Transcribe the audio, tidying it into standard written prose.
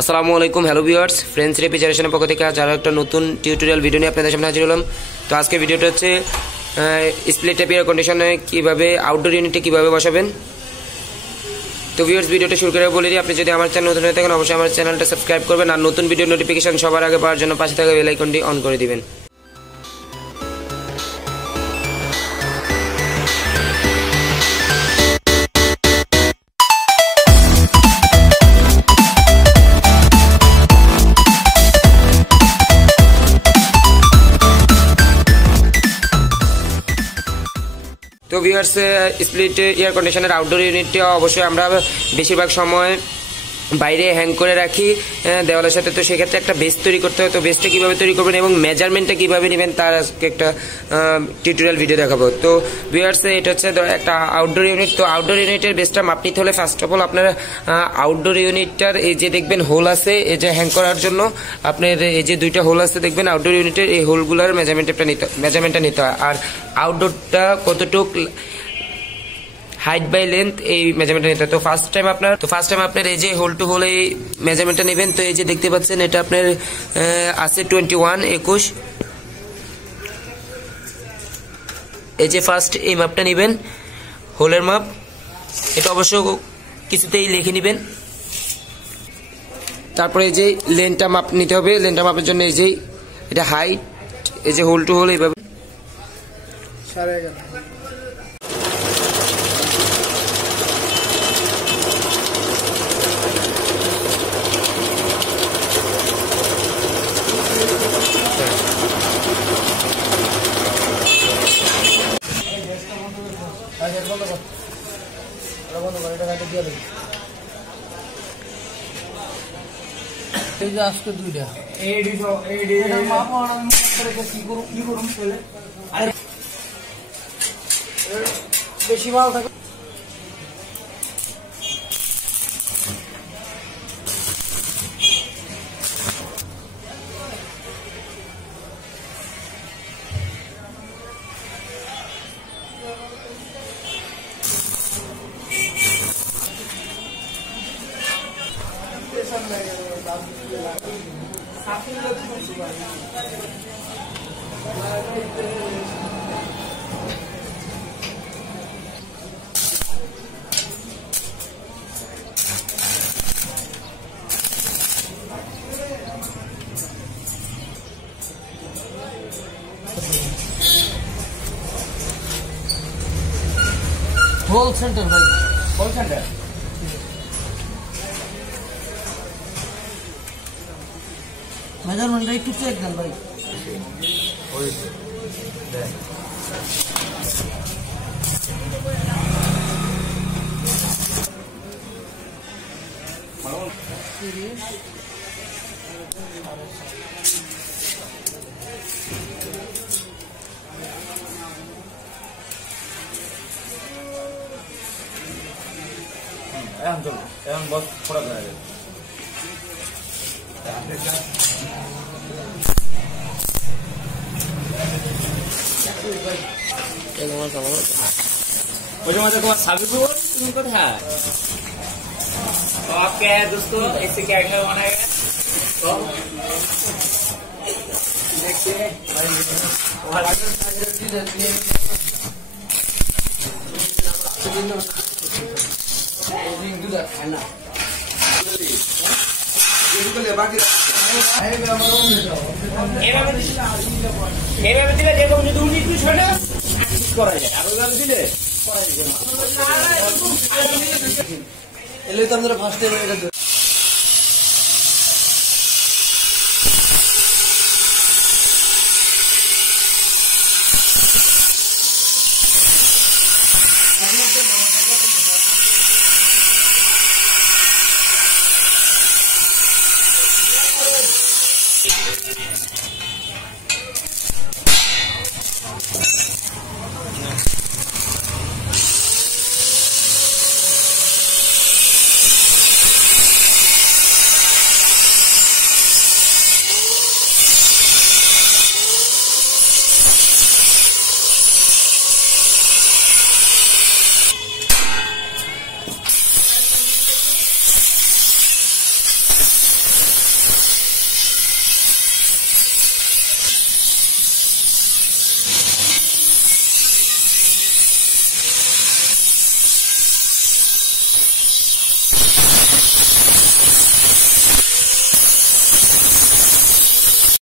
আসসালামু আলাইকুম, hello viewers, friends রেফ্রিজারেশনের পক্ষ থেকে আজ আরও একটা নতুন টিউটোরিয়াল ভিডিও নিয়ে আপনাদের সামনে হাজির হলাম। তো আজকে ভিডিওটা হচ্ছে স্প্লিট টাইপ এয়ার কন্ডিশনে কীভাবে আউটডোর ইউনিটে কীভাবে বসাবেন। তো ভিউয়ার্স, ভিডিওটা শুরু করে বলে দিই, আপনি যদি আমার চ্যানেল নতুন হয়ে থাকেন অবশ্যই আমার চ্যানেলটা সাবস্ক্রাইব করবেন আর নতুন ভিডিও নোটিফিকেশন সবার আগে পাওয়ার জন্য পাশে থাকা বেল আইকনটি অন করে দিবেন। তো ভিউয়ার্স, স্প্লিট এয়ার কন্ডিশনের আউটডোর ইউনিটটি অবশ্যই আমরা বেশিরভাগ সময় বাইরে হ্যাং করে রাখি দেওয়ালের সাথে। তো সেক্ষেত্রে একটা বেস তৈরি করতে হয়। তো বেসটা কীভাবে তৈরি করবেন এবং মেজারমেন্টটা কীভাবে নেবেন তার আজকে একটা টিউটোরিয়াল ভিডিও দেখাবো। তো ভিউয়ার্স, এটা হচ্ছে একটা আউটডোর ইউনিট। তো আউটডোর ইউনিটের বেসটা মাপ নিতে হলে ফার্স্ট অফ অল আপনারা আউটডোর ইউনিটটার এই যে দেখবেন হোল আছে, এই যে হ্যাং করার জন্য আপনার এই যে দুইটা হোল আছে দেখবেন আউটডোর ইউনিটের, এই হোলগুলোর মেজারমেন্টটা নিতে হয়। আর আউটডোরটা কতটুক হাইট বাই লেন্থ এই মেজারমেন্টটা নিতে হয়। তো ফার্স্ট টাইম আপনার এই যে হোল টু হোল এই মেজারমেন্টটা নেবেন। তো এই যে দেখতে পাচ্ছেন এটা আপনার আছে 21 এই যে ফার্স্ট এই মাপটা নেবেন, হোলের মাপ। এটা অবশ্য কিছুতেই লিখে নেবেন। তারপরে এই যে লেন্থটা মাপ নিতে হবে। লেন্থটা মাপের জন্য এই যে এটা হাইট, এই যে হোল টু হোল এইভাবে আজকে দুইটা বেশি মাল থাকে। হোল সেন্টার ভাই, হোল সেন্টার মেজারমেন্টটা একটু চেক দেন ভাই। এখন বস পড়া যায় मुझे मतलब तुम्हारा साबित हुआ तुमको था। तो आप क्या है दोस्तों, इससे क्या क्या बनाएगा तो देखिए এভাবে দিলে যেরকম যদি 19 হয় না করা যায়, আর ওইভাবে দিলে এলে তো আমরা ফার্স্ট টাইম এটা